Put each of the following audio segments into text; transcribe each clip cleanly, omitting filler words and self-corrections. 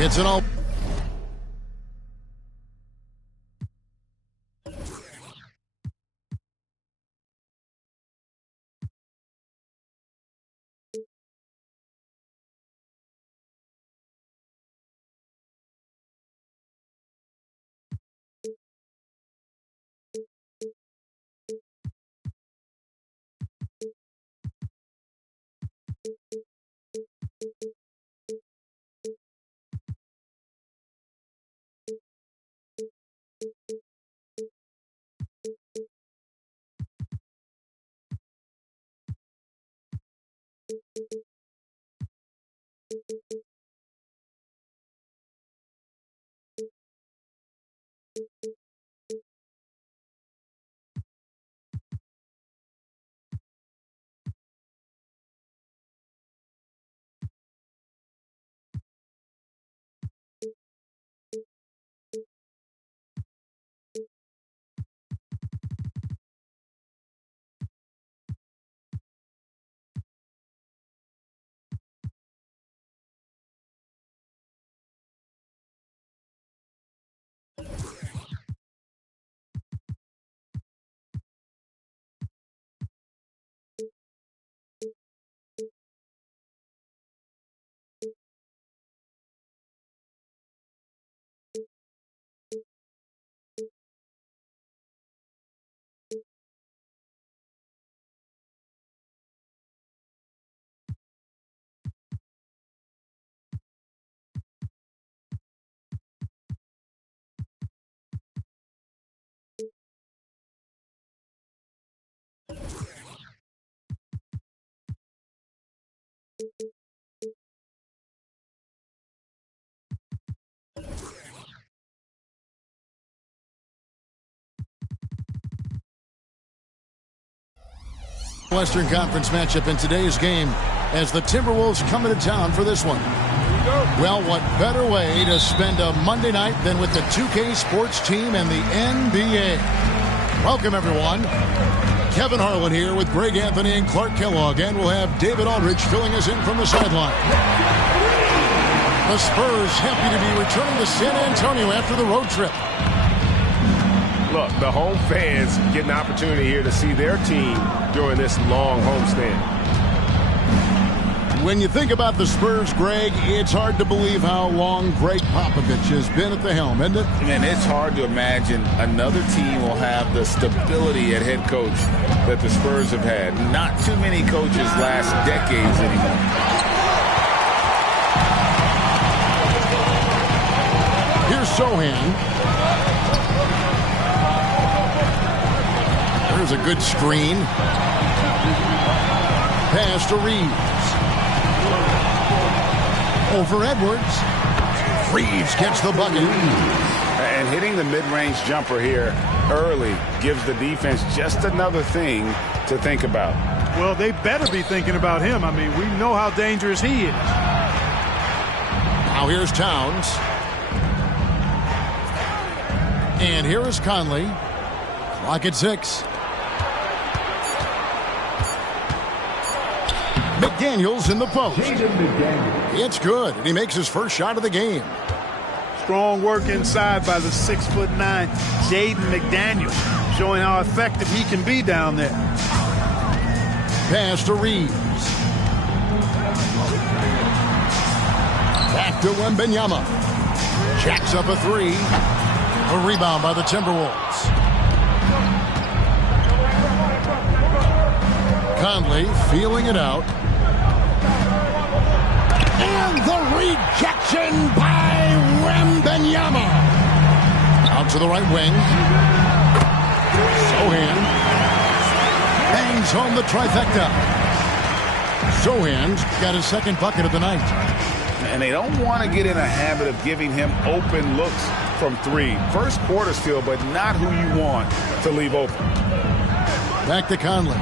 It's an all. Western Conference matchup in today's game as the Timberwolves come into town for this one. Well, what better way to spend a Monday night than with the 2K Sports team and the NBA. Welcome, everyone. Kevin Harlan here with Greg Anthony and Clark Kellogg, and we'll have David Aldridge filling us in from the sideline. The Spurs happy to be returning to San Antonio after the road trip. Look, the home fans get an opportunity here to see their team during this long homestand. When you think about the Spurs, Greg, it's hard to believe how long Greg Popovich has been at the helm, isn't it? Man, it's hard to imagine another team will have the stability at head coach that the Spurs have had. Not too many coaches last decades anymore. Here's Sohan. There's a good screen. Pass to Reeves. Over Edwards. Reeves gets the bucket. And hitting the mid-range jumper here early gives the defense just another thing to think about. Well, they better be thinking about him. I mean, we know how dangerous he is. Now here's Towns. And here is Conley. Clock at 6. McDaniels in the post. It's good, and he makes his first shot of the game. Strong work inside by the 6'9" Jaden McDaniels, showing how effective he can be down there. Pass to Reeves. Back to Wembanyama. Jacks up a 3. A rebound by the Timberwolves. Conley feeling it out. And the rejection by Wembanyama. Out to the right wing. Sohan bangs home the trifecta. Sohan's got his second bucket of the night. And they don't want to get in a habit of giving him open looks from 3. First quarter still, but not who you want to leave open. Back to Conley.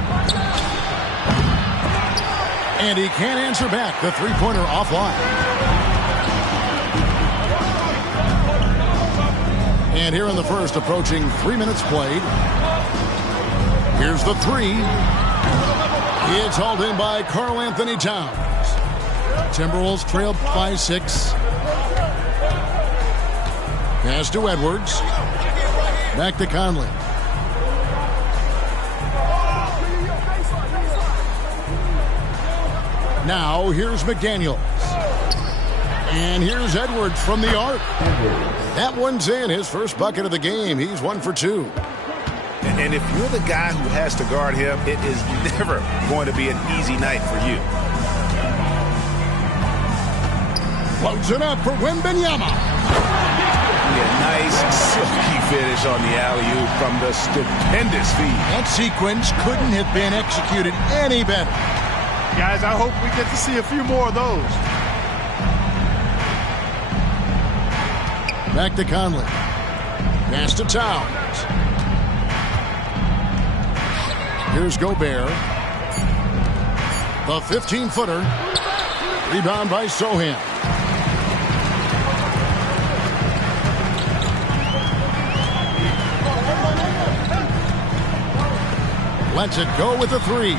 And he can't answer back. The three-pointer offline. here in the first, approaching 3 minutes played. Here's the three. It's hauled in by Karl Anthony Towns. Timberwolves trail by 6. Pass to Edwards. Back to Conley. Now here's McDaniels. And here's Edwards from the arc. That one's in. His first bucket of the game. He's 1 for 2. And if you're the guy who has to guard him, it is never going to be an easy night for you. Loads it up for Wembanyama. Yeah, nice, silky finish on the alley-oop from the stupendous feed. That sequence couldn't have been executed any better. Guys, I hope we get to see a few more of those. Back to Conley. Pass to Towns. Here's Gobert. The 15-footer. Rebound by Sohan. Lets it go with the three.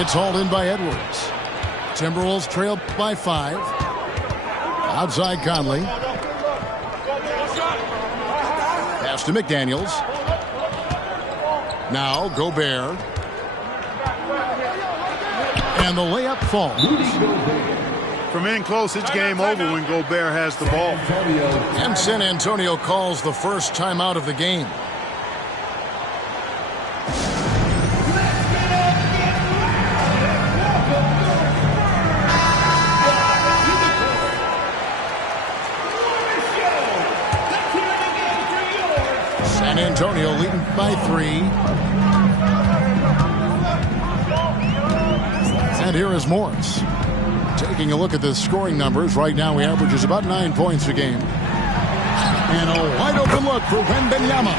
It's hauled in by Edwards. Timberwolves trail by 5. Outside Conley. Pass to McDaniels. Now Gobert. And the layup falls. From in close, it's game over when Gobert has the ball. And San Antonio calls the first timeout of the game. San Antonio leading by 3. And here is Morris. Taking a look at the scoring numbers, right now he averages about 9 points a game. And a wide open look for Wembanyama.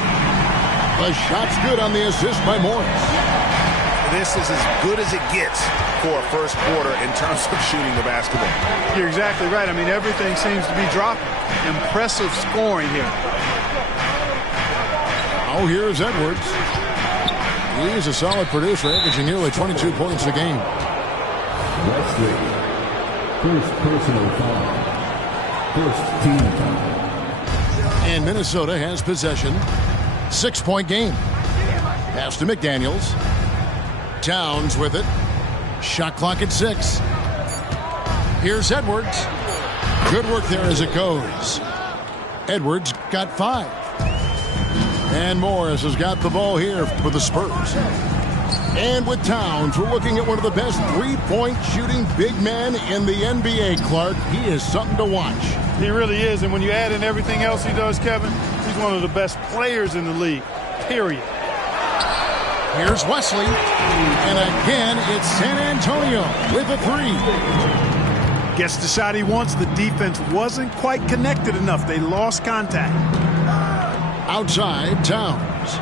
The shot's good on the assist by Morris. This is as good as it gets for a first quarter in terms of shooting the basketball. You're exactly right. I mean, everything seems to be dropping. Impressive scoring here. Oh, here's Edwards. He's a solid producer, averaging nearly 22 points a game. Wesley. First personal foul. First team foul. And Minnesota has possession. 6-point game. Pass to McDaniels. Towns with it. Shot clock at 6. Here's Edwards. Good work there as it goes. Edwards got 5. And Morris has got the ball here for the Spurs. And with Towns, we're looking at one of the best three-point shooting big men in the NBA, Clark. He is something to watch. He really is. And when you add in everything else he does, Kevin, he's one of the best players in the league, period. Here's Wesley. And again, it's San Antonio with a 3. Gets the shot he wants. The defense wasn't quite connected enough. They lost contact. Outside, Towns.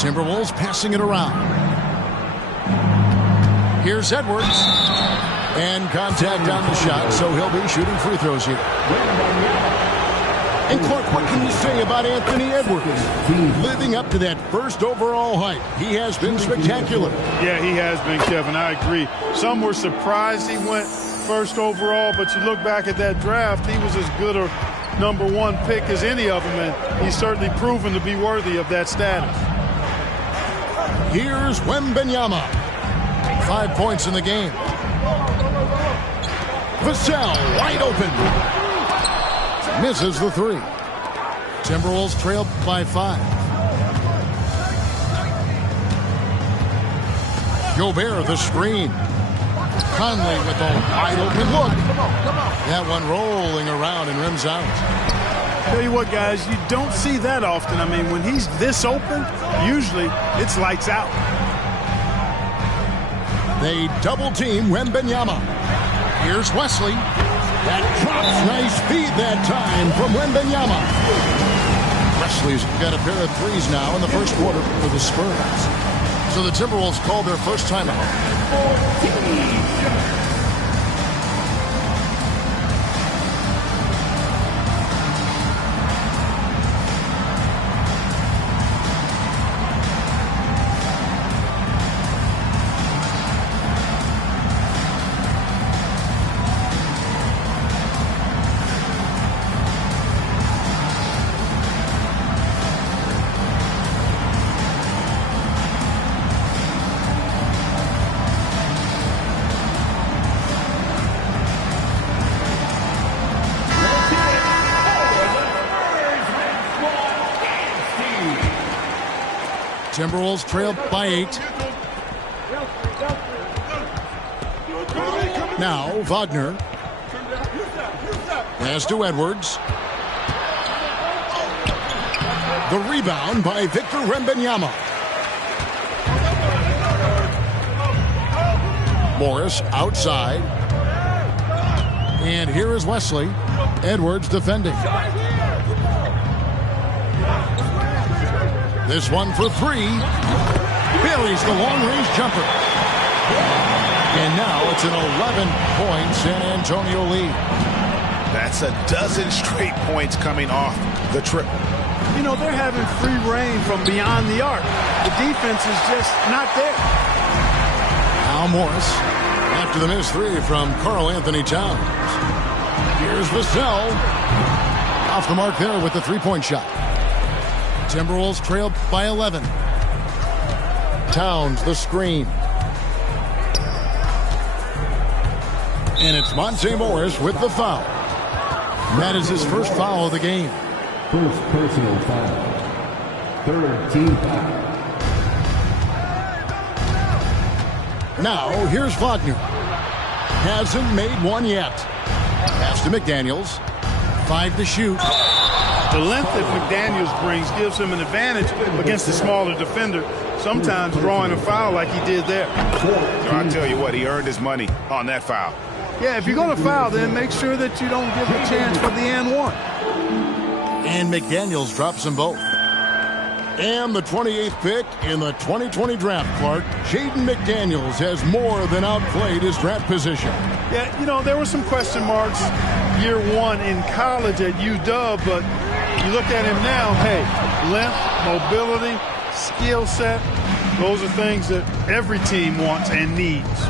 Timberwolves passing it around. Here's Edwards. And contact on the shot, so he'll be shooting free throws here. And Clark, what can you say about Anthony Edwards? Living up to that first overall hype. He has been spectacular. Yeah, he has been, Kevin. I agree. Some were surprised he went first overall, but you look back at that draft, he was as good a #1 pick as any of them, and he's certainly proven to be worthy of that status. Here's Wembanyama. 5 points in the game. Vassell wide open. Misses the 3. Timberwolves trail by 5. Gobert the screen. Conley with a wide open look. That one rolling around and rims out. Tell you what, guys, you don't see that often. I mean, when he's this open, usually it's lights out. They double team Wembanyama. Here's Wesley. That drops. Nice feed that time from Wembanyama. Wesley's got a pair of 3s now in the first quarter for the Spurs. So the Timberwolves call their first timeout. Timberwolves trail by 8. Now Wagner. Pass to Edwards. The rebound by Victor Wembanyama. Morris outside. And here is Wesley. Edwards defending. This one for 3. Buries the long-range jumper. And now it's an 11-point San Antonio lead. That's a dozen straight points coming off the triple. You know, they're having free reign from beyond the arc. The defense is just not there. Now Morris, after the missed 3 from Karl Anthony Towns. Here's Vassell. Off the mark there with the three-point shot. Timberwolves trail by 11. Towns, the screen. And it's Monte Morris with the foul. And that is his first foul of the game. First personal foul. Third team foul. Now, here's Wagner. Hasn't made one yet. Pass to McDaniels. 5 to shoot. The length that McDaniels brings gives him an advantage against the smaller defender, sometimes drawing a foul like he did there. I'll tell you what, he earned his money on that foul. Yeah, if you're going to foul, then make sure that you don't give a chance for the and one. And McDaniels drops them both. And the 28th pick in the 2020 draft, Clark, Jaden McDaniels has more than outplayed his draft position. Yeah, you know, there were some question marks year one in college at UW, but you look at him now, hey, length, mobility, skill set, those are things that every team wants and needs.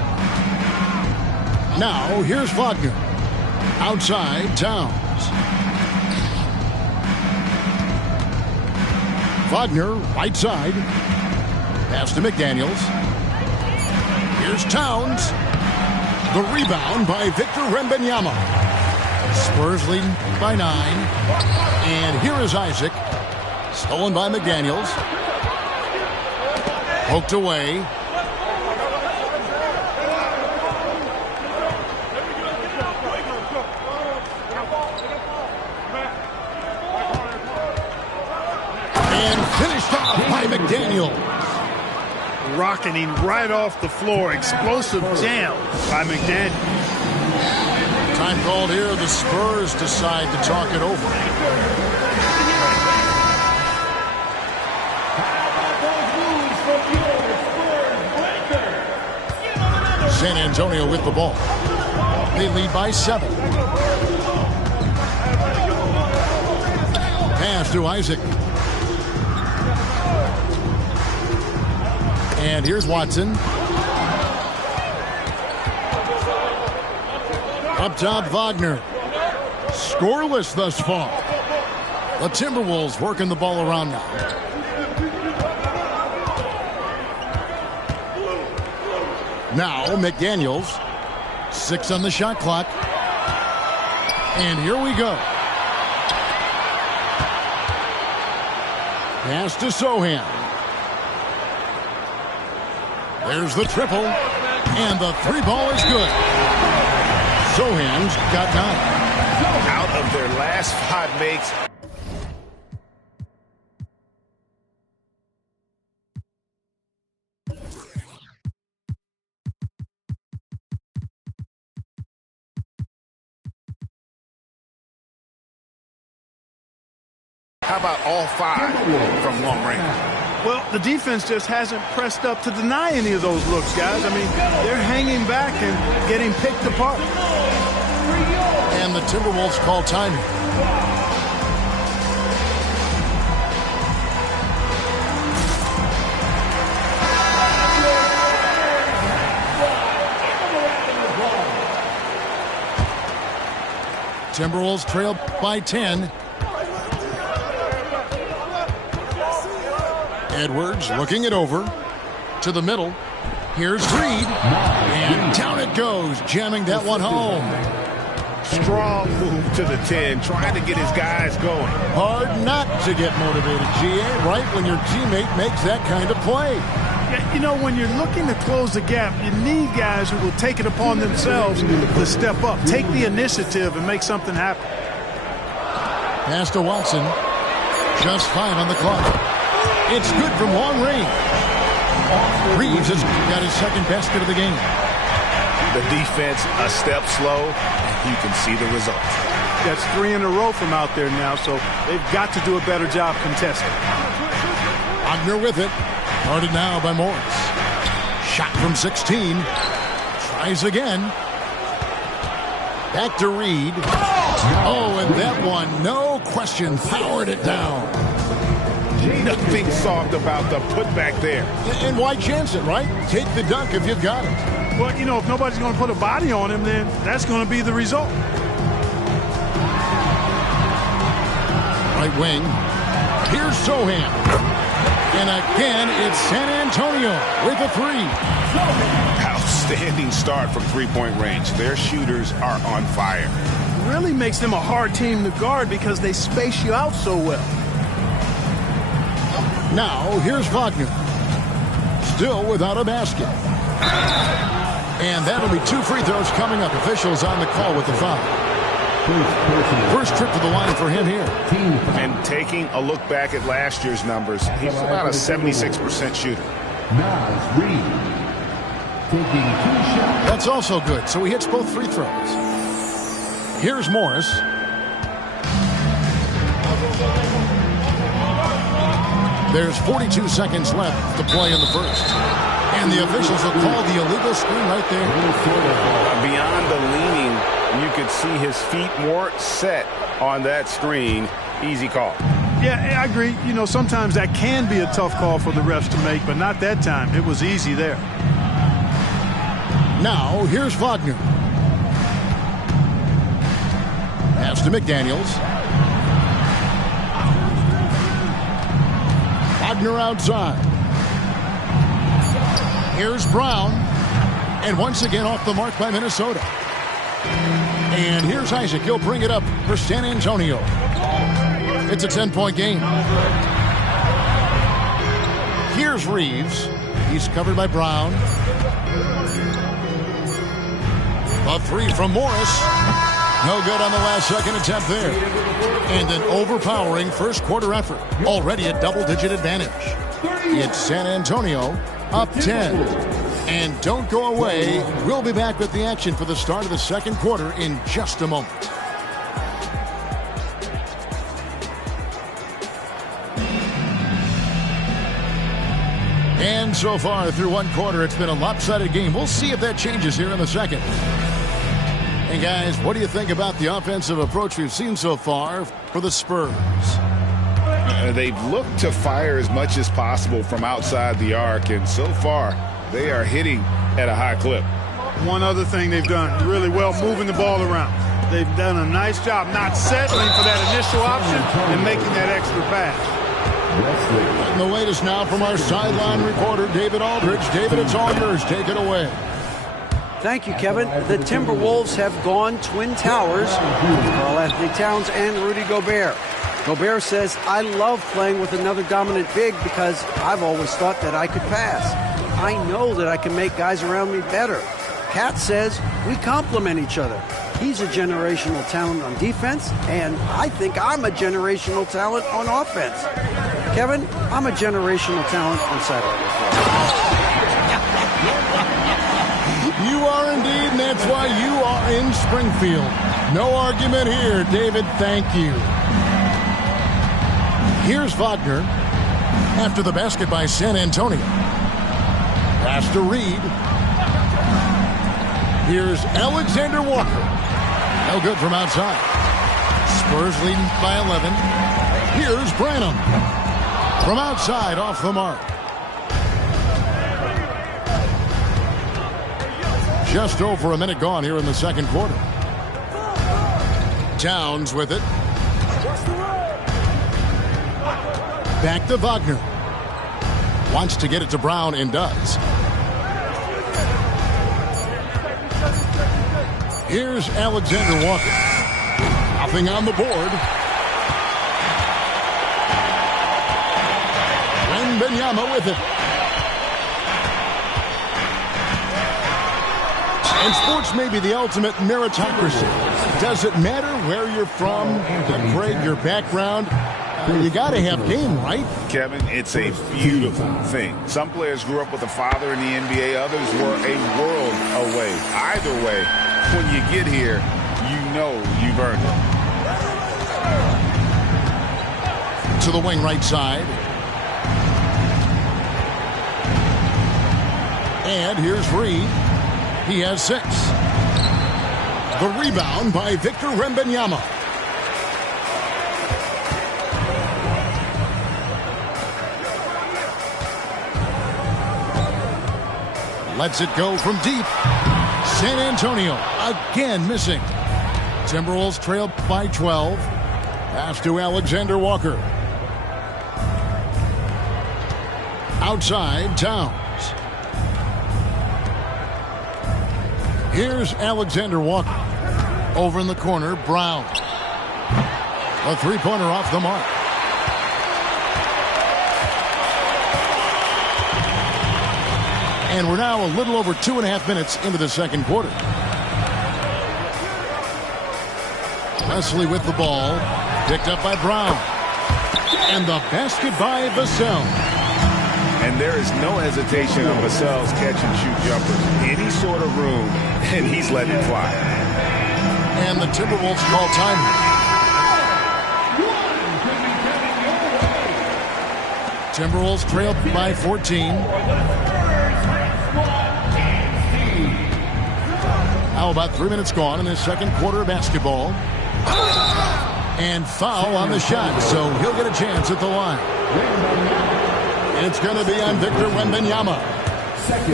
Now, here's Wagner. Outside, Towns. Wagner, right side. Pass to McDaniels. Here's Towns. The rebound by Victor Wembanyama. Spurs leading by 9. And here is Isaac. Stolen by McDaniels. Poked away. Finished off by McDaniel. Rocketing right off the floor. Explosive jam by McDaniel. Time called here. The Spurs decide to talk it over. San Antonio with the ball. They lead by 7. Pass to Isaac. And here's Watson. Up top, Wagner. Scoreless thus far. The Timberwolves working the ball around now. Now, McDaniels. 6 on the shot clock. And here we go. Pass to Sohan. There's the triple, and the 3 ball is good. Sohan's got 9. Out of their last 5 makes. How about all 5 from long range? Well, the defense just hasn't pressed up to deny any of those looks, guys. I mean, they're hanging back and getting picked apart. And the Timberwolves call timing. Timberwolves trail by 10. Edwards looking it over to the middle. Here's Reed. And down it goes, jamming that one home. Strong move to the 10, trying to get his guys going. Hard not to get motivated, GA, right when your teammate makes that kind of play. Yeah, you know, when you're looking to close the gap, you need guys who will take it upon themselves to step up, take the initiative, and make something happen. Pass to Watson. Just 5 on the clock. It's good from long range. Reeves has got his second basket of the game. The defense a step slow, and you can see the result. That's 3 in a row from out there now, so they've got to do a better job contesting. Wagner with it. Guarded now by Morris. Shot from 16. Tries again. Back to Reed. Oh, and that one, no question, powered it down. Nothing soft about the putback there. And why chance it, right? Take the dunk if you've got it. Well, you know, if nobody's going to put a body on him, then that's going to be the result. Right wing. Here's Sohan. And again, it's San Antonio with a 3. Outstanding start from three-point range. Their shooters are on fire. Really makes them a hard team to guard because they space you out so well. Now, here's Wagner. Still without a basket. And that'll be 2 free throws coming up. Officials on the call with the foul. First trip to the line for him here. And taking a look back at last year's numbers, he's about a 76% shooter. Nas Reed taking 2 shots. That's also good. So he hits both free throws. Here's Morris. There's 42 seconds left to play in the first. And the officials will call the illegal screen right there. Beyond the leaning, you could see his feet more set on that screen. Easy call. Yeah, I agree. You know, sometimes that can be a tough call for the refs to make, but not that time. It was easy there. Now, here's Wagner. Pass to McDaniels. Wagner outside. Here's Brown. And once again off the mark by Minnesota. And here's Isaac. He'll bring it up for San Antonio. It's a 10-point game. Here's Reeves. He's covered by Brown. A 3 from Morris. No good on the last second attempt there. And an overpowering first quarter effort. Already a double-digit advantage. It's San Antonio up 10. And don't go away. We'll be back with the action for the start of the second quarter in just a moment. And so far through one quarter, it's been a lopsided game. We'll see if that changes here in the second. And guys, what do you think about the offensive approach we've seen so far for the Spurs? They've looked to fire as much as possible from outside the arc, and so far they are hitting at a high clip. One other thing they've done really well, moving the ball around. They've done a nice job not settling for that initial option and making that extra pass. And the latest now from our sideline reporter, David Aldridge. David, it's all yours. Take it away. Thank you, Kevin. The Timberwolves have gone Twin Towers with Karl-Anthony Towns and Rudy Gobert. Gobert says, I love playing with another dominant big because I've always thought that I could pass. I know that I can make guys around me better. Cat says, we complement each other. He's a generational talent on defense, and I think I'm a generational talent on offense. Kevin, I'm a generational talent on sideline. You are indeed, and that's why you are in Springfield. No argument here, David. Thank you. Here's Wagner after the basket by San Antonio. Pass to Reed. Here's Alexander Walker. No good from outside. Spurs leading by 11. Here's Branham. From outside, off the mark. Just over a minute gone here in the second quarter. Towns with it. Back to Wagner. Wants to get it to Brown and does. Here's Alexander Walker. Nothing on the board. Wembanyama with it. And sports may be the ultimate meritocracy. Does it matter where you're from, the grade, your background? You got to have game, right? Kevin, it's a beautiful thing. Some players grew up with a father in the NBA. Others were a world away. Either way, when you get here, you know you've earned it. To the wing right side. And here's Reed. He has 6. The rebound by Victor Wembanyama. Lets it go from deep. San Antonio again missing. Timberwolves trail by 12. Pass to Alexander Walker. Outside, Towns. Here's Alexander Walker. Over in the corner, Brown. A three-pointer off the mark. And we're now a little over 2.5 minutes into the second quarter. Wesley with the ball. Picked up by Brown. And the basket by Vassell. And there is no hesitation on Vassell's catch-and-shoot jumpers. Any sort of room, and he's letting it fly. And the Timberwolves call time. Timberwolves trail by 14. How about 3 minutes gone in the second quarter of basketball? And foul on the shot, so he'll get a chance at the line. And it's going to be on Victor Wembanyama.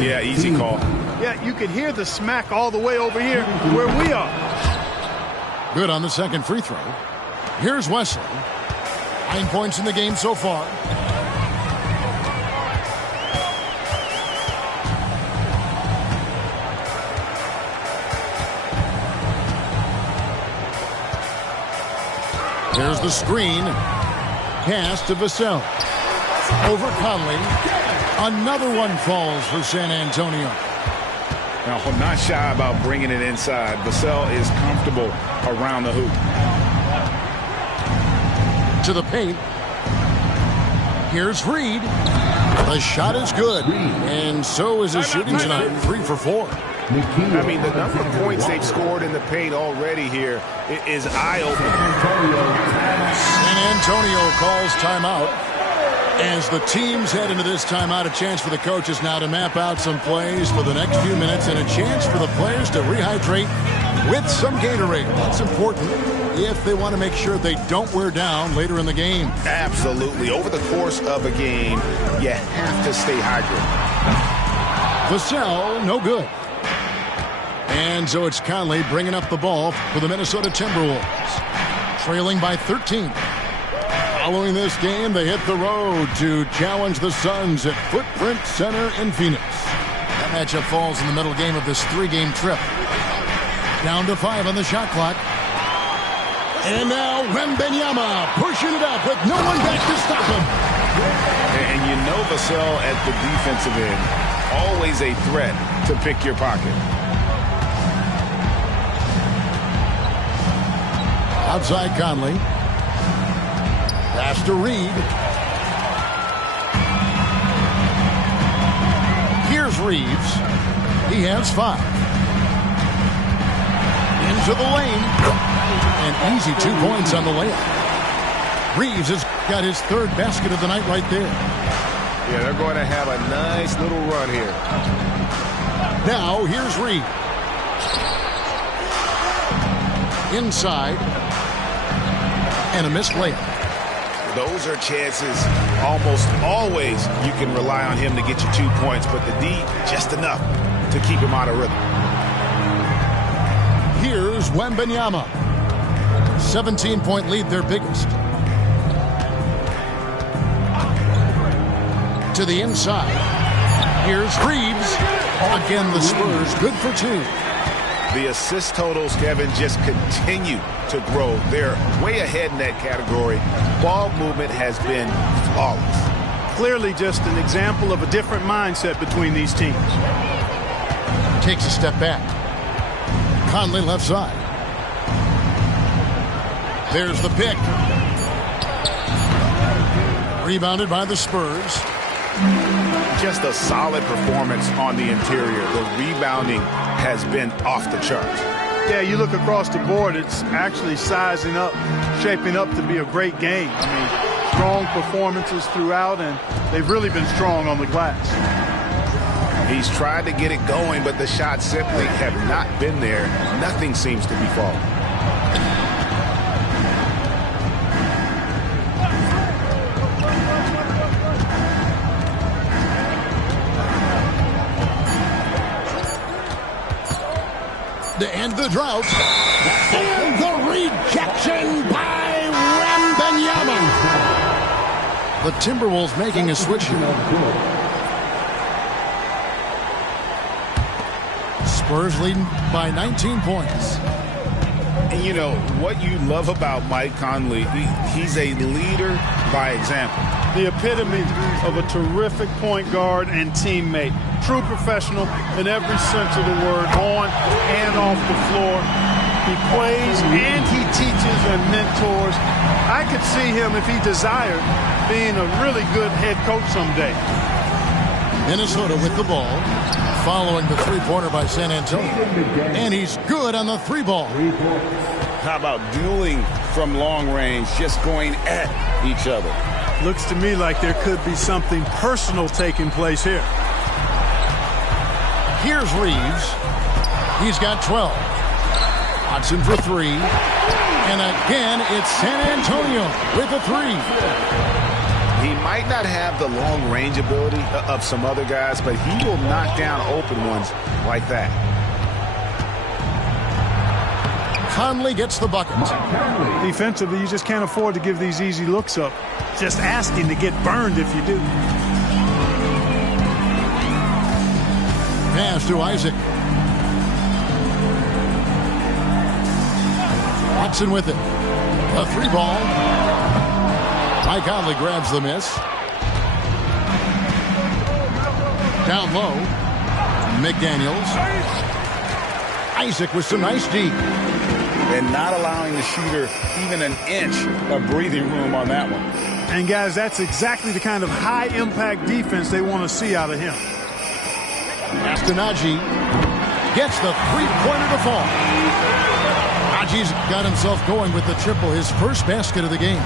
Yeah, easy call. Yeah, you can hear the smack all the way over here where we are. Good on the second free throw. Here's Wesley. 9 points in the game so far. Here's the screen. Pass to Vassell. Over Conley. Another one falls for San Antonio. Now, not shy about bringing it inside. Vassell is comfortable around the hoop. To the paint. Here's Reed. The shot is good. And so is his shooting tonight. 3 for 4. I mean, the number of points they've scored in the paint already here is eye-opening. San Antonio calls timeout. As the teams head into this timeout, a chance for the coaches now to map out some plays for the next few minutes and a chance for the players to rehydrate with some Gatorade. That's important if they want to make sure they don't wear down later in the game. Absolutely. Over the course of a game, you have to stay hydrated. Vassell, no good. And so it's Conley bringing up the ball for the Minnesota Timberwolves. Trailing by 13. Following this game, they hit the road to challenge the Suns at Footprint Center in Phoenix. That matchup falls in the middle game of this 3-game trip. Down to 5 on the shot clock. And now Wembanyama pushing it up with no one back to stop him. And you know Vassell at the defensive end, always a threat to pick your pocket. Outside Conley. Pass to Reed. Here's Reeves. He has 5. Into the lane. And easy 2 points on the layup. Reeves has got his 3rd basket of the night right there. Yeah, they're going to have a nice little run here. Now, here's Reed. Inside. And a missed layup. Those are chances almost always you can rely on him to get you 2 points, but the D, just enough to keep him out of rhythm. Here's Wembanyama. 17-point lead, their biggest. To the inside. Here's Reeves. Again, the Spurs good for 2. The assist totals, Kevin, just continue to grow. They're way ahead in that category. Ball movement has been flawless. Clearly just an example of a different mindset between these teams. Takes a step back. Conley left side. There's the pick. Rebounded by the Spurs. Just a solid performance on the interior. The rebounding has been off the charts. Yeah, you look across the board, it's actually sizing up, shaping up to be a great game. I mean, strong performances throughout, and they've really been strong on the glass. He's tried to get it going, but the shots simply have not been there. Nothing seems to be falling. To end the drought. And the rejection by Wembanyama. The Timberwolves making a switch here. Spurs leading by 19 points. And you know, what you love about Mike Conley, he's a leader by example. The epitome of a terrific point guard and teammate. True professional in every sense of the word, on and off the floor. He plays and he teaches and mentors. I could see him, if he desired, being a really good head coach someday. Minnesota with the ball, following the three-pointer by San Antonio. And he's good on the three ball. How about dueling from long range, just going at each other? Looks to me like there could be something personal taking place here. Here's Reeves. He's got 12. Hudson for three. And again, it's San Antonio with a three. He might not have the long-range ability of some other guys, but he will knock down open ones like that. Conley gets the bucket. Defensively, you just can't afford to give these easy looks up. Just asking to get burned if you do. Pass to Isaac. Watson with it. A three ball. Mike Conley grabs the miss. Down low. McDaniels. Isaac with some nice deep. And not allowing the shooter even an inch of breathing room on that one. And guys, that's exactly the kind of high-impact defense they want to see out of him. Naji gets the three-pointer to fall. Naji's got himself going with the triple, his first basket of the game.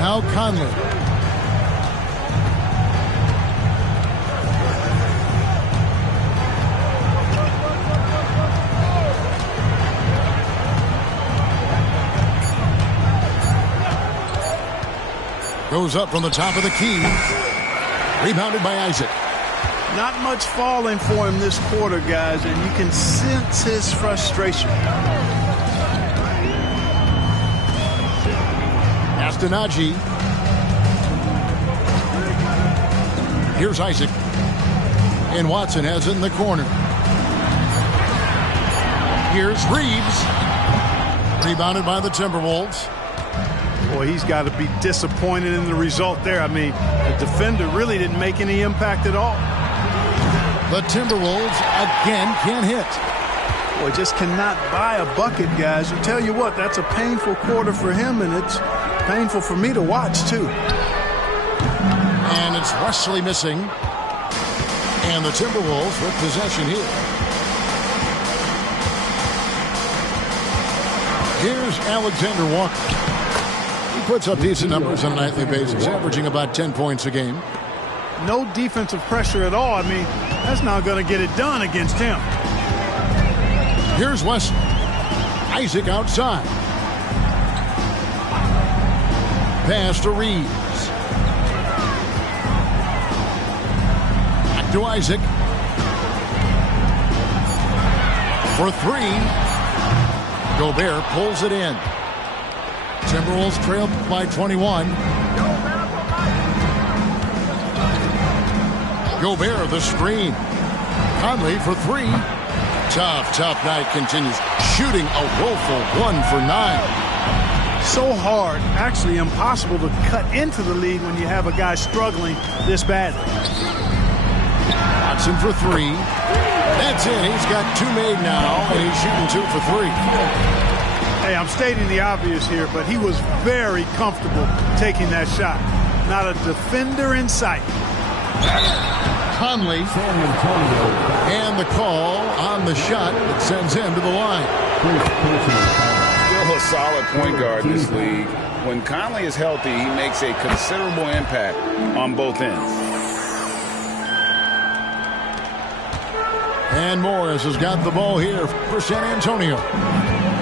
Now Conley. Goes up from the top of the key. Rebounded by Isaac. Not much falling for him this quarter, guys, and you can sense his frustration. Naji. Here's Isaac. And Watson has it in the corner. Here's Reeves. Rebounded by the Timberwolves. Boy, he's got to be disappointed in the result there. I mean, the defender really didn't make any impact at all. The Timberwolves again can't hit. Boy, just cannot buy a bucket, guys. I tell you what, that's a painful quarter for him, and it's painful for me to watch, too. And it's Wesley missing. And the Timberwolves with possession here. Here's Alexander Walker. He puts up decent numbers on a nightly basis, averaging about 10 points a game. No defensive pressure at all. I mean, that's not going to get it done against him. Here's Wesley. Isaac outside. Pass to Reeves. Back to Isaac. For three. Gobert pulls it in. Timberwolves trail by 21. Gobert the screen. Conley for three. Tough night continues. Shooting a woeful 1 for 9. So hard, actually impossible to cut into the lead when you have a guy struggling this badly. Watson for three. That's it. He's got 2 made now, and he's shooting 2 for 3. Hey, I'm stating the obvious here, but he was very comfortable taking that shot. Not a defender in sight. Conley, and the call on the shot that sends him to the line. Still a solid point guard in this league. When Conley is healthy, he makes a considerable impact on both ends. And Morris has got the ball here for San Antonio.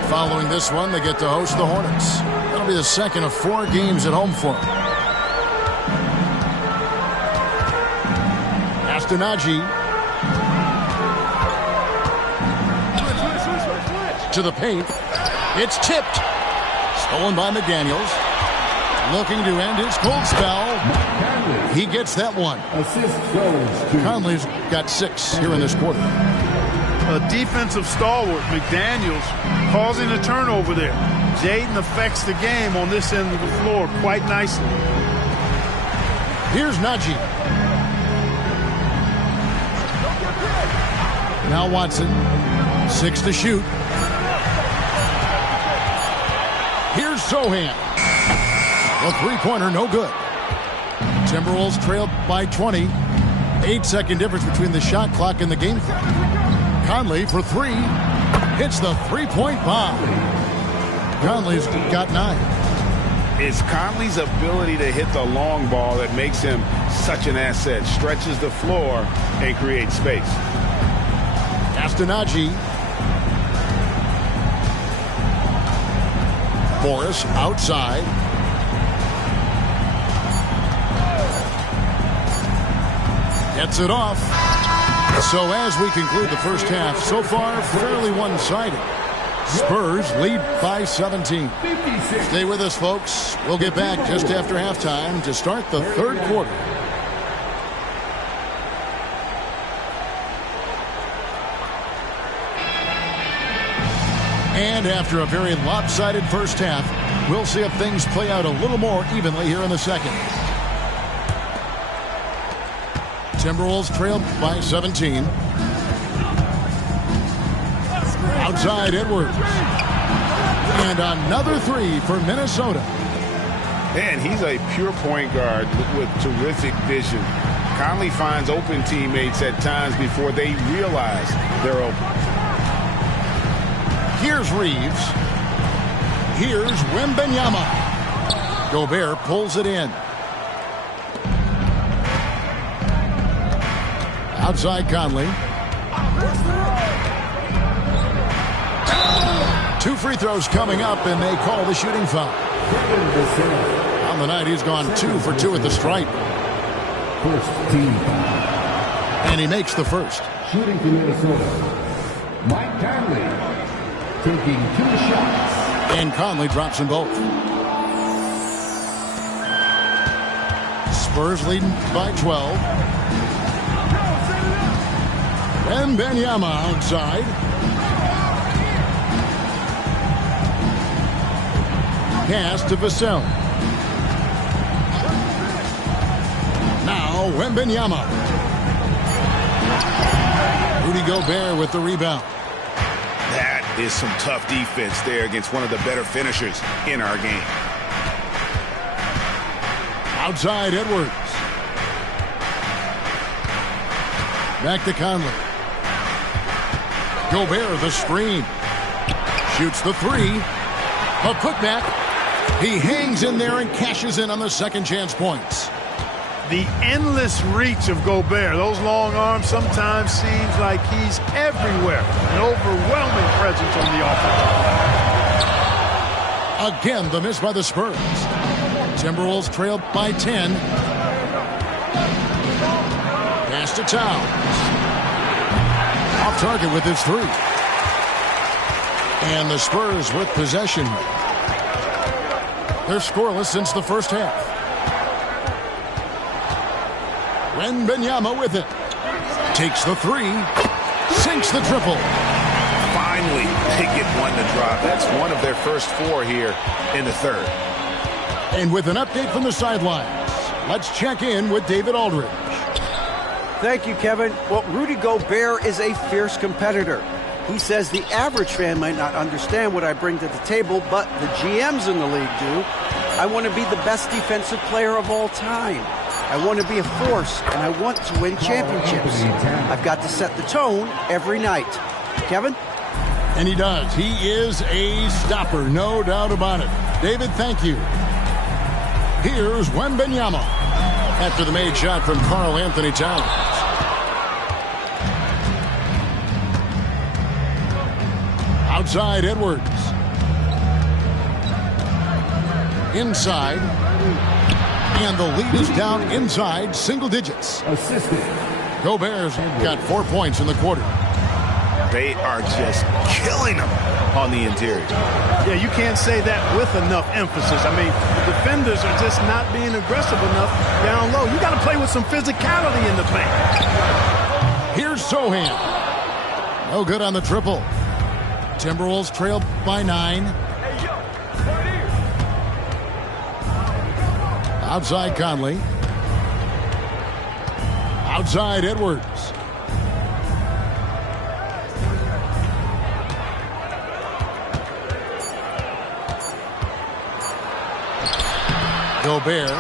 Following this one, they get to host the Hornets. That'll be the second of 4 games at home for them. Astenaji to the paint. It's tipped. Stolen by McDaniels. Looking to end his cold spell. He gets that one. Conley's got 6 here in this quarter. A defensive stalwart, McDaniels, causing a turnover there. Jaden affects the game on this end of the floor quite nicely. Here's Najee. Now Watson, 6 to shoot. Here's Sohan. A three-pointer, no good. Timberwolves trailed by 20. 8-second difference between the shot clock and the game clock. Conley for 3. Hits the three-point bomb. Conley's got 9. It's Conley's ability to hit the long ball that makes him such an asset. Stretches the floor and creates space. Astenaji. Morris outside. Gets it off. So as we conclude the first half, so far fairly one-sided. Spurs lead by 17. Stay with us, folks. We'll get back just after halftime to start the third quarter. And after a very lopsided first half, we'll see if things play out a little more evenly here in the second. Timberwolves trail by 17. Outside Edwards. And another 3 for Minnesota. Man, he's a pure point guard with terrific vision. Conley finds open teammates at times before they realize they're open. Here's Reeves. Here's Wembanyama. Gobert pulls it in. Outside Conley. 2 free throws coming up, and they call the shooting foul. On the night, he's gone 2 for 2 at the stripe. And he makes the first. Shooting for Minnesota, Mike Conley. Taking 2 shots. And Conley drops them both. Spurs leading by 12. Wembanyama outside. Pass to Vassell. Now Wembanyama. Rudy Gobert with the rebound. That is some tough defense there against one of the better finishers in our game. Outside Edwards. Back to Conley. Gobert the screen. Shoots the 3. A putback. He hangs in there and cashes in on the second chance points. The endless reach of Gobert. Those long arms sometimes seems like he's everywhere. An overwhelming presence on the offense. Again, the miss by the Spurs. Timberwolves trail by 10. Pass to Towns. Off target with his 3. And the Spurs with possession. They're scoreless since the first half. Wembanyama with it. Takes the 3. Sinks the triple. Finally, they get one to drop. That's one of their first 4 here in the third. And with an update from the sidelines, let's check in with David Aldridge. Thank you, Kevin. Well, Rudy Gobert is a fierce competitor. He says the average fan might not understand what I bring to the table, but the GMs in the league do. I want to be the best defensive player of all time. I want to be a force, and I want to win championships. I've got to set the tone every night. Kevin? And he does. He is a stopper, no doubt about it. David, thank you. Here's Wembanyama after the made shot from Karl Anthony Towns. Outside Edwards. Inside. And the lead is down inside single digits. Gobert's got 4 points in the quarter. They are just killing them on the interior. Yeah, you can't say that with enough emphasis. I mean, the defenders are just not being aggressive enough down low. You got to play with some physicality in the paint. Here's Sohan. No good on the triple. Timberwolves trail by 9. Outside Conley. Outside Edwards. Gobert.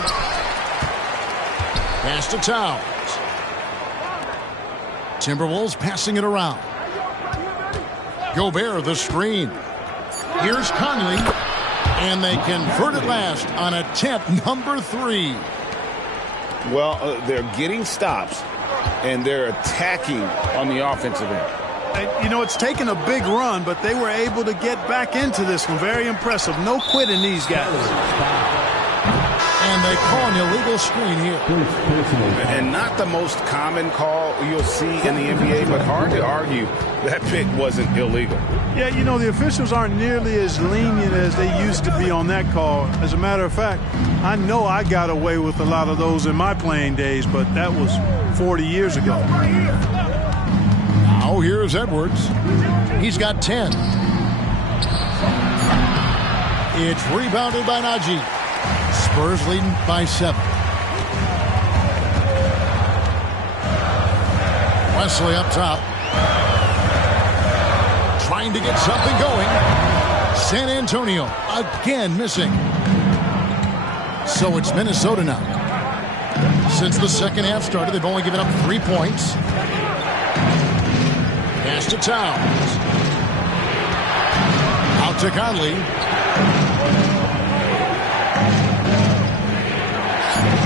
Pass to Towns. Timberwolves passing it around. Gobert the screen. Here's Conley. And they convert it last on attempt number 3. Well, they're getting stops, and they're attacking on the offensive end. And, you know, it's taken a big run, but they were able to get back into this one. Very impressive. No quitting these guys. And they call an illegal screen here. And not the most common call you'll see in the NBA, but hard to argue that pick wasn't illegal. Yeah, you know, the officials aren't nearly as lenient as they used to be on that call. As a matter of fact, I know I got away with a lot of those in my playing days, but that was 40 years ago. Now here's Edwards. He's got 10. It's rebounded by Najee. Spurs leading by 7. Wesley up top. Trying to get something going. San Antonio again missing. So it's Minnesota now. Since the second half started, they've only given up 3 points. Pass to Towns. Out to Conley.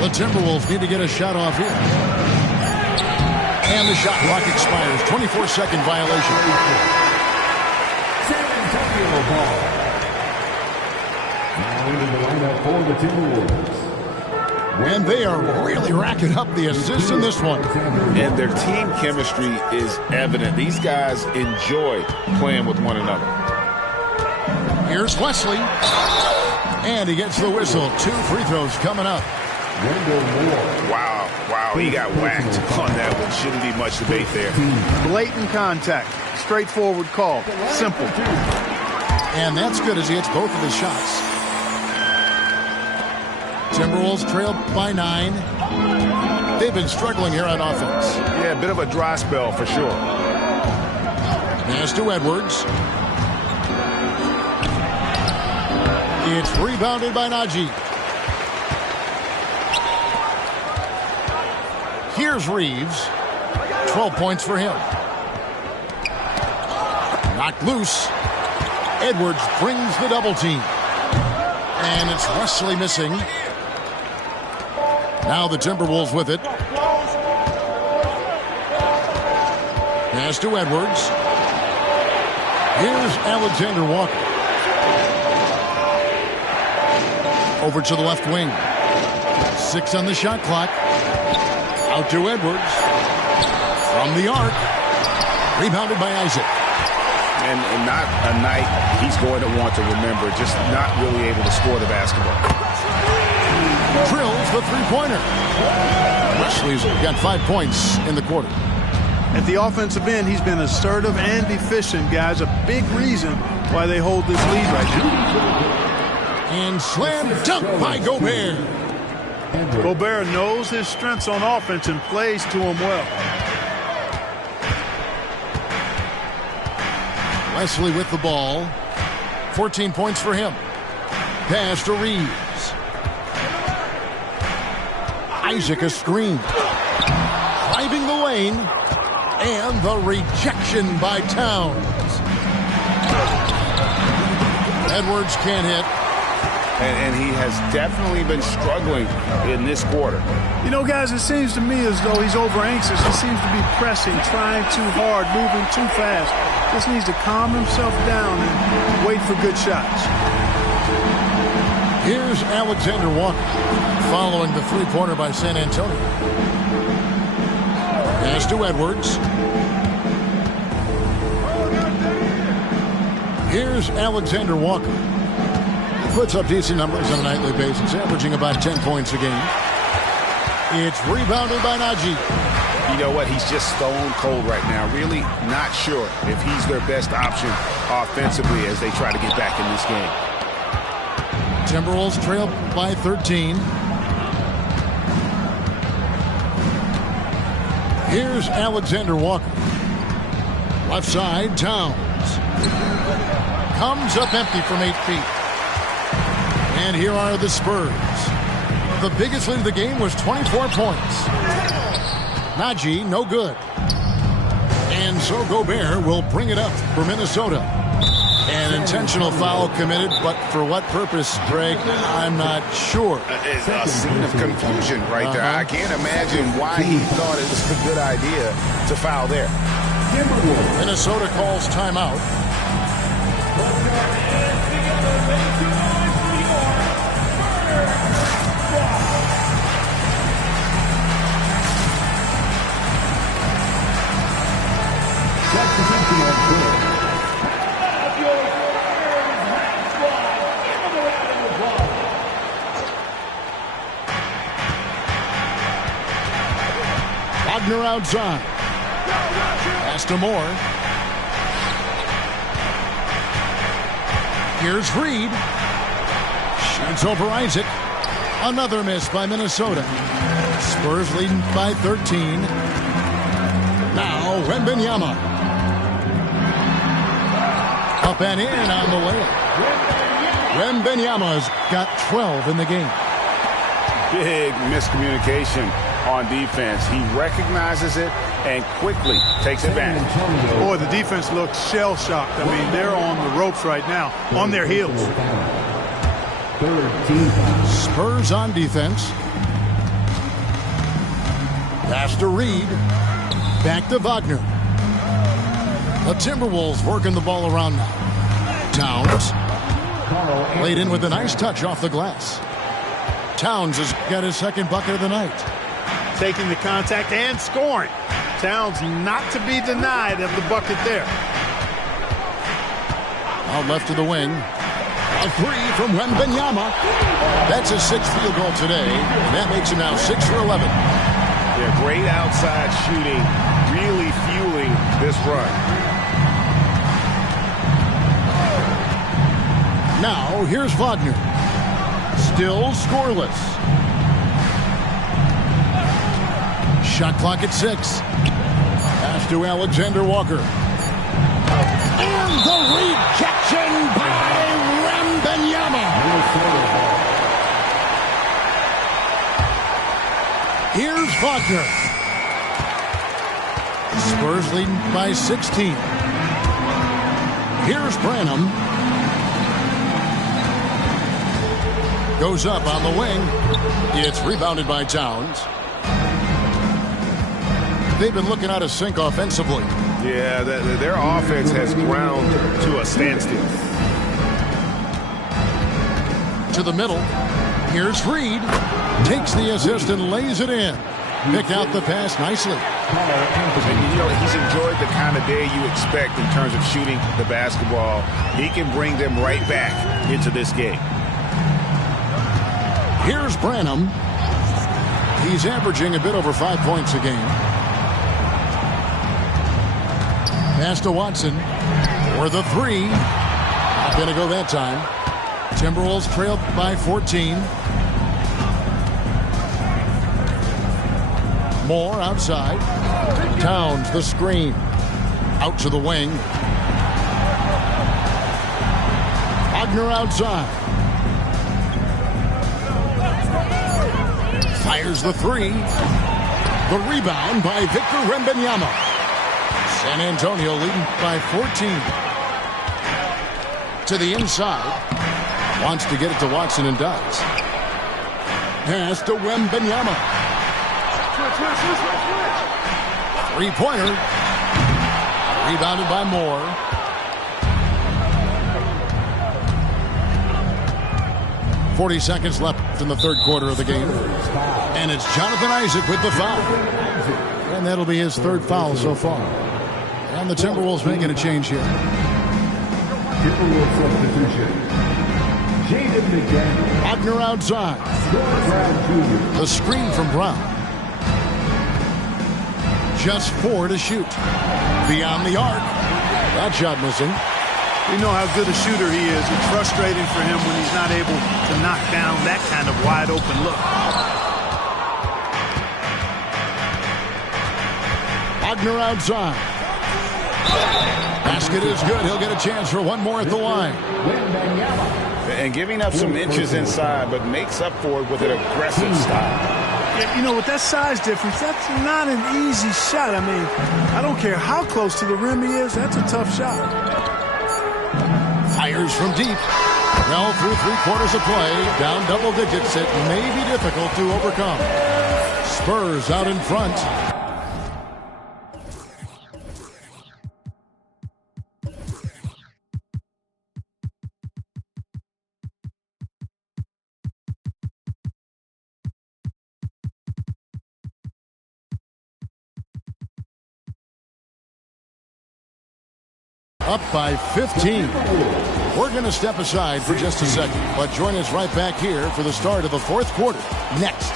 The Timberwolves need to get a shot off here. And the shot clock expires. 24-second violation. San Antonio ball. Now into the lineup for the Timberwolves. And they are really racking up the assists in this one. And their team chemistry is evident. These guys enjoy playing with one another. Here's Wesley. And he gets the whistle. 2 free throws coming up. Wow, he got whacked on that one. Shouldn't be much debate there. Blatant contact. Straightforward call. Simple. And that's good as he hits both of his shots. Timberwolves trail by 9. They've been struggling here on offense. Yeah, a bit of a dry spell for sure. Pass to Edwards. It's rebounded by Najee. Here's Reeves. 12 points for him. Knocked loose. Edwards brings the double team. And it's Wesley missing. Now the Timberwolves with it. Pass to Edwards. Here's Alexander Walker. Over to the left wing. 6 on the shot clock. Out to Edwards. From the arc. Rebounded by Isaac. And not a night he's going to want to remember. Just not really able to score the basketball. Drills the three-pointer. Wesley's got 5 points in the quarter. At the offensive end, he's been assertive and efficient, guys. A big reason why they hold this lead right now. And slam dunk by Gobert. Gobert knows his strengths on offense and plays to them well. Wesley with the ball. 14 points for him. Pass to Reeves. Isaac a screen. Driving the lane. And the rejection by Towns. Edwards can't hit. And he has definitely been struggling in this quarter. You know, guys, it seems to me as though he's over-anxious. He seems to be pressing, trying too hard, moving too fast. Just needs to calm himself down and wait for good shots. Here's Alexander Walker following the three-pointer by San Antonio. Pass to Edwards. Here's Alexander Walker. He puts up decent numbers on a nightly basis, averaging about 10 points a game. It's rebounded by Najee. You know what? He's just stone cold right now. Really not sure if he's their best option offensively as they try to get back in this game. Timberwolves trail by 13. Here's Alexander Walker. Left side, Towns. Comes up empty from 8 feet. And here are the Spurs. The biggest lead of the game was 24 points. Najee, no good. And so Gobert will bring it up for Minnesota. An intentional foul committed, but for what purpose, Greg, I'm not sure. It's a scene of confusion right there. I can't imagine why he thought it was a good idea to foul there. Minnesota calls timeout. Wagner outside. Pass to Moore. Here's Reed. Shoots over Isaac. Another miss by Minnesota. Spurs leading by 13. Now Wembanyama. Up and in on the layup. Wembanyama's got 12 in the game. Big miscommunication on defense. He recognizes it and quickly takes advantage. Boy, the defense looks shell-shocked. I mean, they're on the ropes right now, on their heels. Spurs on defense. Pass to Reed. Back to Wagner. The Timberwolves working the ball around now. Towns. Laid in with a nice touch off the glass. Towns has got his second bucket of the night. Taking the contact and scoring. Towns not to be denied of the bucket there. Out left to the wing. A three from Wembanyama. That's his sixth field goal today. And that makes him now 6 for 11. Yeah, great outside shooting. Really fueling this run. Now, here's Wagner. Still scoreless. Shot clock at 6. Pass to Alexander Walker. And the rejection by Wembanyama. Here's Wagner. Spurs leading by 16. Here's Branham. Goes up on the wing. It's rebounded by Towns. They've been looking out of sync offensively. Yeah, their offense has ground to a standstill. To the middle. Here's Reed. Takes the assist and lays it in. Picked out the pass nicely. And you know, he's enjoyed the kind of day you expect in terms of shooting the basketball. He can bring them right back into this game. Here's Branham. He's averaging a bit over 5 points a game. Pass to Watson for the three. Not going to go that time. Timberwolves trailed by 14. Moore outside. Towns the screen. Out to the wing. Wagner outside. Fires the three. The rebound by Victor Wembanyama. San Antonio leading by 14. To the inside. Wants to get it to Watson and does. Pass to Wembanyama. Three-pointer. Rebounded by Moore. .40 seconds left in the third quarter of the game. And it's Jonathan Isaac with the foul. And that'll be his third foul so far. And the Timberwolves making a change here. Timberwolves substitution. Jaden McDaniel. Wagner outside. The screen from Brown. Just 4 to shoot. Beyond the arc. That shot missing. We know how good a shooter he is. It's frustrating for him when he's not able to knock down that kind of wide open look. Wagner outside. Basket is good. He'll get a chance for one more at the line. And giving up some inches inside, but makes up for it with an aggressive style. Yeah, you know, with that size difference, that's not an easy shot. I mean, I don't care how close to the rim he is. That's a tough shot. Fires from deep. Well, through 3 quarters of play, down double digits, it may be difficult to overcome. Spurs out in front. Up by 15. We're going to step aside for just a second, but join us right back here for the start of the fourth quarter next.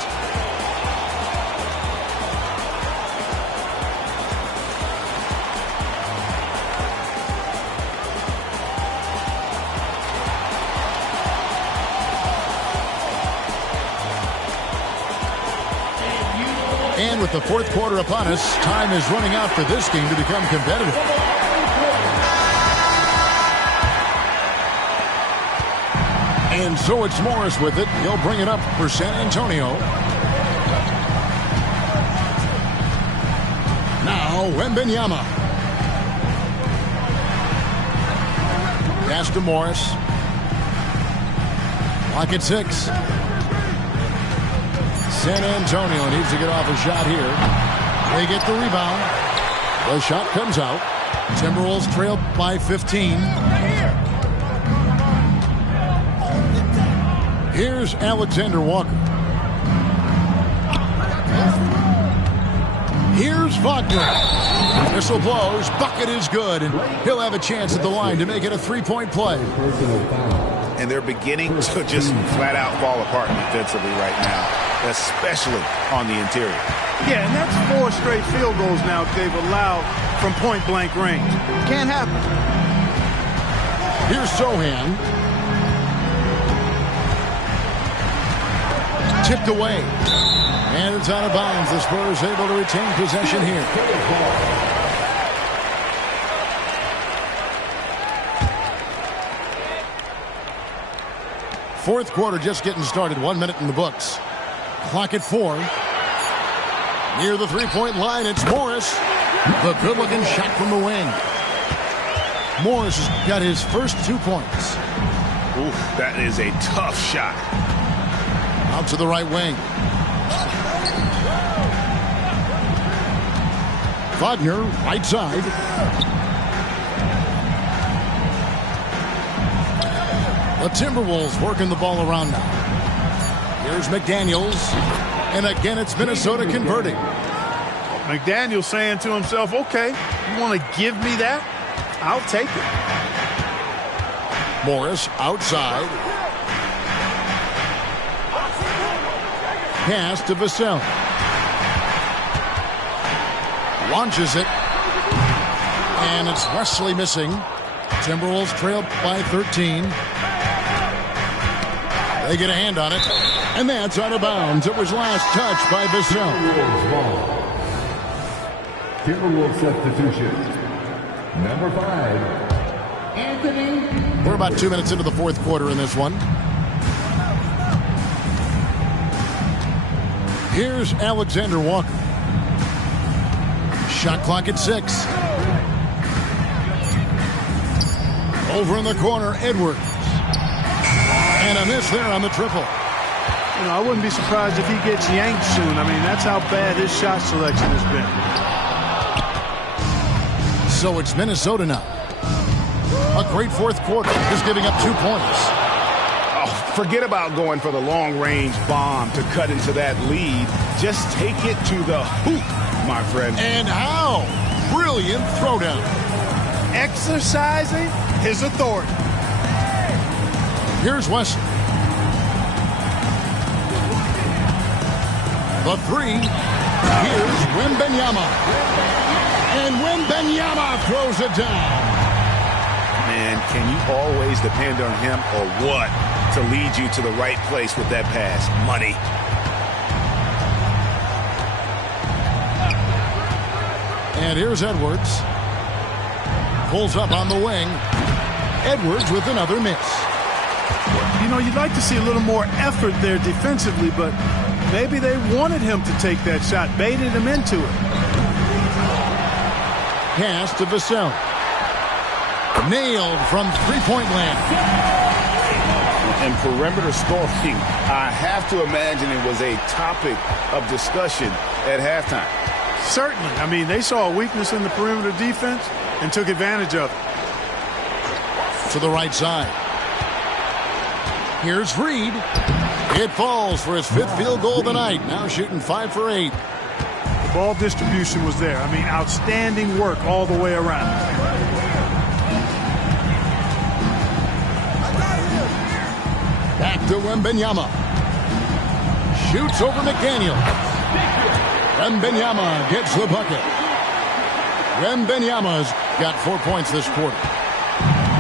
And with the fourth quarter upon us, time is running out for this game to become competitive. And so it's Morris with it. He'll bring it up for San Antonio. Now Wembanyama. Pass to Morris. Clock at 6. San Antonio needs to get off a shot here. They get the rebound. The shot comes out. Timberwolves trail by 15. Here's Alexander Walker. Here's Wagner. Whistle blows. Bucket is good. And he'll have a chance at the line to make it a three-point play. And they're beginning to just flat out fall apart defensively right now, especially on the interior. Yeah, and that's 4 straight field goals now they've allowed from point-blank range. Can't happen. Here's Sohan. Tipped away. And it's out of bounds. The Spurs able to retain possession here. Fourth quarter just getting started. 1 minute in the books. Clock at 4. Near the three-point line, it's Morris. The good-looking shot from the wing. Morris has got his first 2 points. Ooh, that is a tough shot. Out to the right wing. Wagner, right side. The Timberwolves working the ball around now. Here's McDaniels. And again, it's Minnesota converting. McDaniels saying to himself, okay, you want to give me that? I'll take it. Morris outside. Pass to Vassell. Launches it. And it's Wesley missing. Timberwolves trail by 13. They get a hand on it. And that's out of bounds. It was last touched by Vassell. Timberwolves substitution. Number 5, Anthony. We're about 2 minutes into the fourth quarter in this one. Here's Alexander Walker. Shot clock at 6. Over in the corner, Edwards. And a miss there on the triple. You know, I wouldn't be surprised if he gets yanked soon. I mean, that's how bad his shot selection has been. So it's Minnesota now. A great fourth quarter, just giving up 2 points. Oh, forget about going for the long-range bomb to cut into that lead. Just take it to the hoop, my friend. And how? Brilliant throwdown. Exercising his authority. Here's Wesley. The 3. Here's Wembanyama. And Wembanyama throws it down. Man, can you always depend on him or what to lead you to the right place with that pass? Money. And here's Edwards. Pulls up on the wing. Edwards with another miss. You know, you'd like to see a little more effort there defensively, but maybe they wanted him to take that shot, baited him into it. Pass to Vassell. Nailed from three-point land. And perimeter scoring, I have to imagine it was a topic of discussion at halftime. Certainly. I mean, they saw a weakness in the perimeter defense and took advantage of it. To the right side. Here's Reed. It falls for his 5th field goal of the night. Now shooting 5 for 8. The ball distribution was there. I mean, outstanding work all the way around. Back to Wembanyama. Shoots over McDaniel. Wembanyama gets the bucket. Wembanyama's got 4 points this quarter.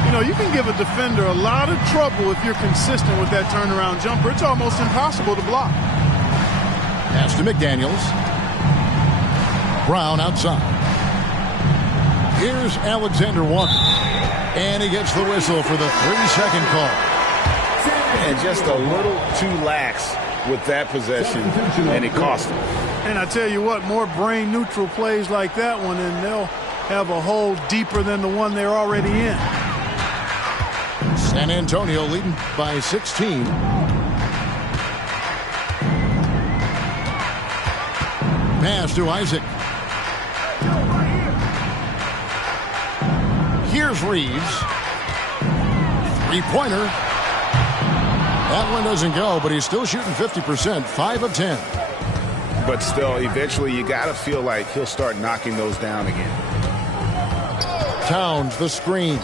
You know, you can give a defender a lot of trouble if you're consistent with that turnaround jumper. It's almost impossible to block. Pass to McDaniels. Brown outside. Here's Alexander Walker. And he gets the whistle for the 3-second call. And just a little too lax with that possession, and it cost him. And I tell you what, more brain-neutral plays like that one, and they'll have a hole deeper than the one they're already in. San Antonio leading by 16. Pass to Isaac. Here's Reeves. Three-pointer. That one doesn't go, but he's still shooting 50%, 5 of 10. But still, eventually you got to feel like he'll start knocking those down again. Towns, the screen.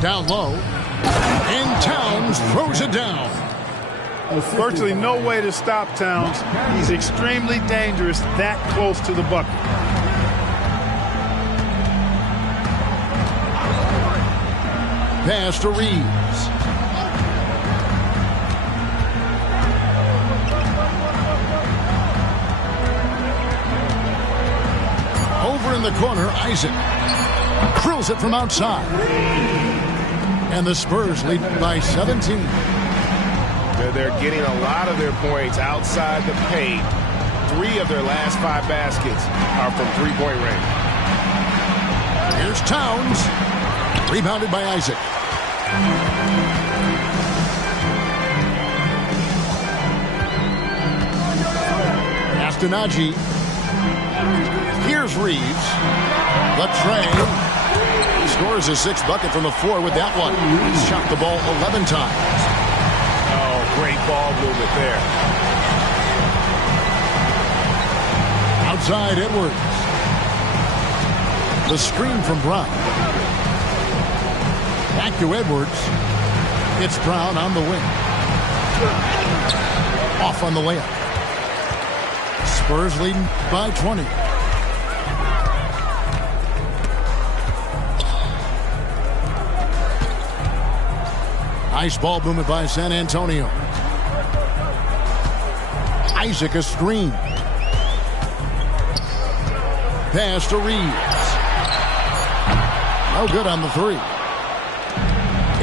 Down low. And Towns throws it down. Virtually no way to stop Towns. He's extremely dangerous that close to the bucket. Pass to Reeves. Over in the corner, Isaac drills it from outside. And the Spurs lead by 17. They're getting a lot of their points outside the paint. 3 of their last 5 baskets are from three-point range. Here's Towns. Rebounded by Isaac. Pass to Najee. Here's Reeves. The tray. He scores his 6th bucket from the floor with that one. He's shot the ball 11 times. Oh, great ball movement there. Outside Edwards. The screen from Brown. Back to Edwards. It's Brown on the wing. Off on the layup. Spurs leading by 20. Nice ball movement by San Antonio. Isaac a screen. Pass to Reeves. No good on the three.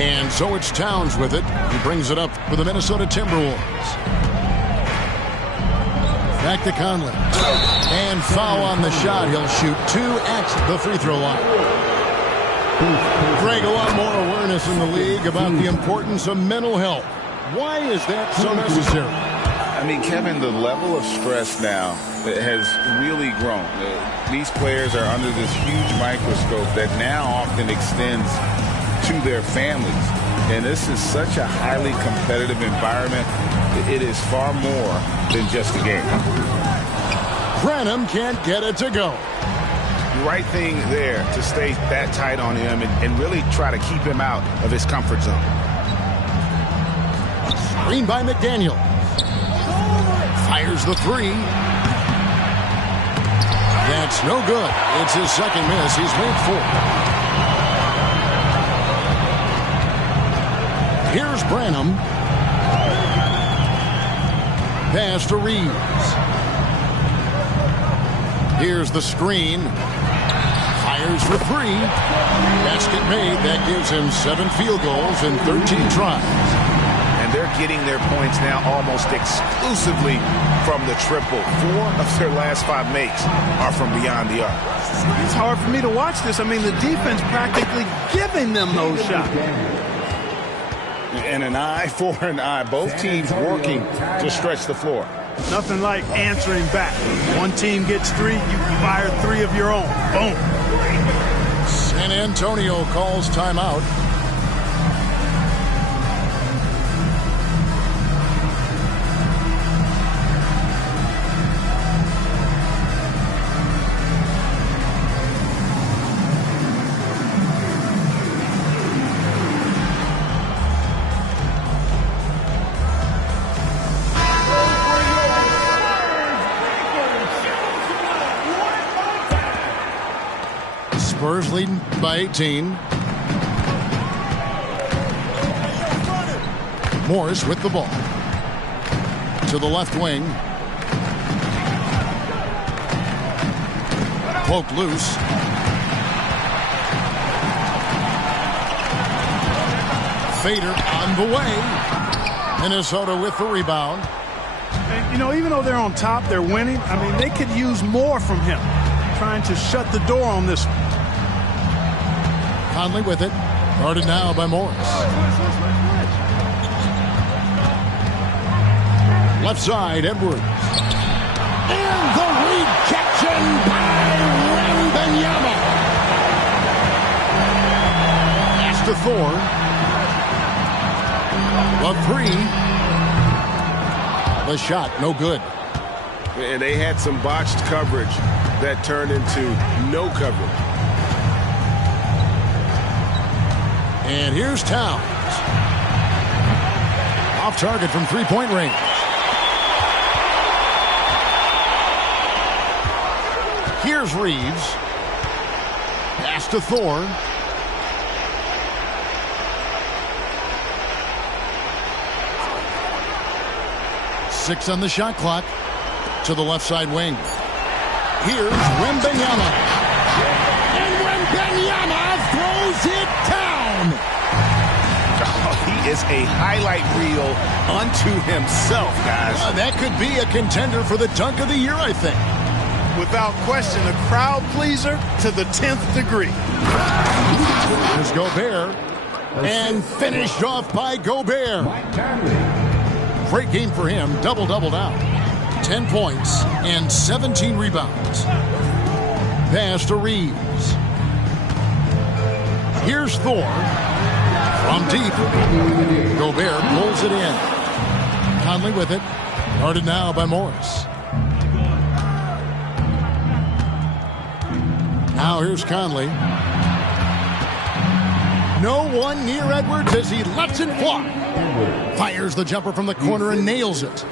And so it's Towns with it. He brings it up for the Minnesota Timberwolves. Back to Conley. And foul on the shot. He'll shoot 2 at the free throw line. Greg, a lot more awareness in the league about the importance of mental health. Why is that so necessary? I mean, Kevin, the level of stress now has really grown. These players are under this huge microscope that now often extends to their families. And this is such a highly competitive environment. It is far more than just a game. Branham can't get it to go. Right thing there to stay that tight on him and really try to keep him out of his comfort zone. Screen by McDaniel. Fires the three. That's no good. It's his second miss. He's made 4. Here's Branham. Pass to Reeves. Here's the screen. Fires for 3. Basket made. That gives him 7 field goals in 13 tries. And they're getting their points now almost exclusively from the triple. 4 of their last 5 makes are from beyond the arc. It's hard for me to watch this. I mean, the defense practically giving them those shots. And an eye for an eye. Both teams working to stretch the floor. Nothing like answering back. One team gets 3, you fire 3 of your own. Boom. San Antonio calls timeout. Spurs leading by 18. Morris with the ball. To the left wing. Poked loose. Fader on the way. Minnesota with the rebound. And, you know, even though they're on top, they're winning. I mean, they could use more from him. Trying to shut the door on this one. Conley with it. Guarded now by Morris. Left side, Edwards. And the rejection by Wembanyama. Pass to Thorne. The 3. The shot, no good. And they had some botched coverage that turned into no coverage. And here's Towns. Off target from three-point range. Here's Reeves. Pass to Thorne. Six on the shot clock. To the left side wing. Here's Wembanyama. And Wembanyama throws it down. Oh, he is a highlight reel unto himself, guys. That could be a contender for the dunk of the year, I think. Without question, a crowd pleaser to the 10th degree. Here's Gobert. And finished off by Gobert. Great game for him. Double-double now. 10 points and 17 rebounds. Pass to Reeves. Here's Thorne. From deep. Gobert pulls it in. Conley with it. Guarded now by Morris. Now here's Conley. No one near Edwards as he lets it fly. Fires the jumper from the corner and nails it.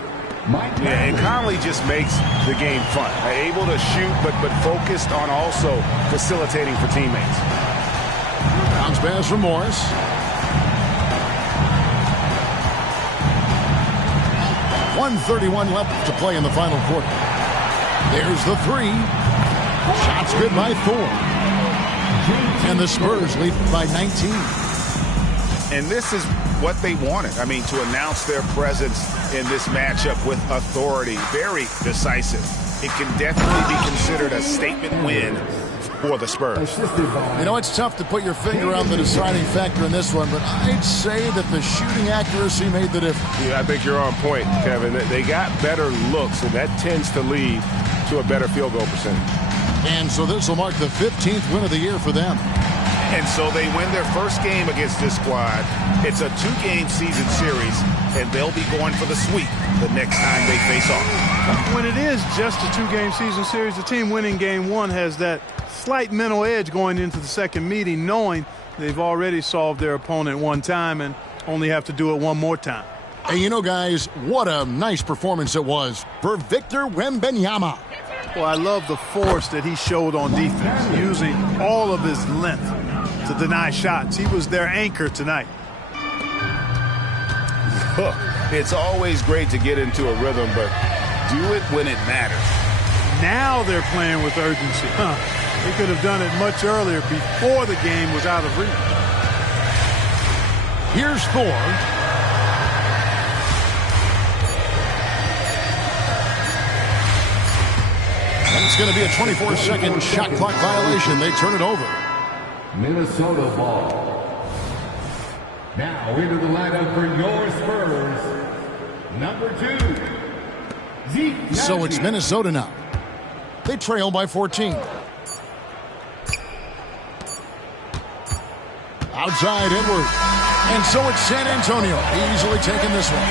Yeah, and Conley just makes the game fun. Able to shoot, but focused on also facilitating for teammates. Bounce pass from Morris. 1:31 left to play in the final quarter. There's the three. Shots good by Thor. And the Spurs lead by 19. And this is what they wanted. I mean, to announce their presence in this matchup with authority. Very decisive. It can definitely be considered a statement win for the Spurs. You know, it's tough to put your finger on the deciding factor in this one, but I'd say that the shooting accuracy made the difference. Yeah, I think you're on point, Kevin. They got better looks, and that tends to lead to a better field goal percentage. And so this will mark the 15th win of the year for them. And so they win their first game against this squad. It's a 2-game season series, and they'll be going for the sweep the next time they face off. When it is just a 2-game season series, the team winning game one has that slight mental edge going into the second meeting, knowing they've already solved their opponent one time and only have to do it one more time. Hey, you know, guys, what a nice performance it was for Victor Wembanyama. Well, I love the force that he showed on defense, using all of his length to deny shots. He was their anchor tonight. Look, it's always great to get into a rhythm, but do it when it matters. Now they're playing with urgency. They could have done it much earlier, before the game was out of reach. Here's Thor. And it's going to be a 24-second shot clock violation. They turn it over. Minnesota ball. Now into the lineup for your Spurs, number 2, Zeke. So it's Minnesota now. They trail by 14. Outside Edward. And so it's San Antonio easily taking this one.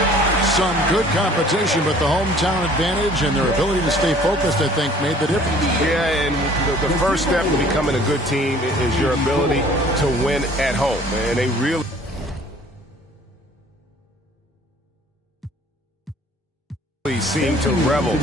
Some good competition, but the hometown advantage and their ability to stay focused, I think, made the difference. Yeah, and the first step to becoming a good team is your ability to win at home. And they really seem to revel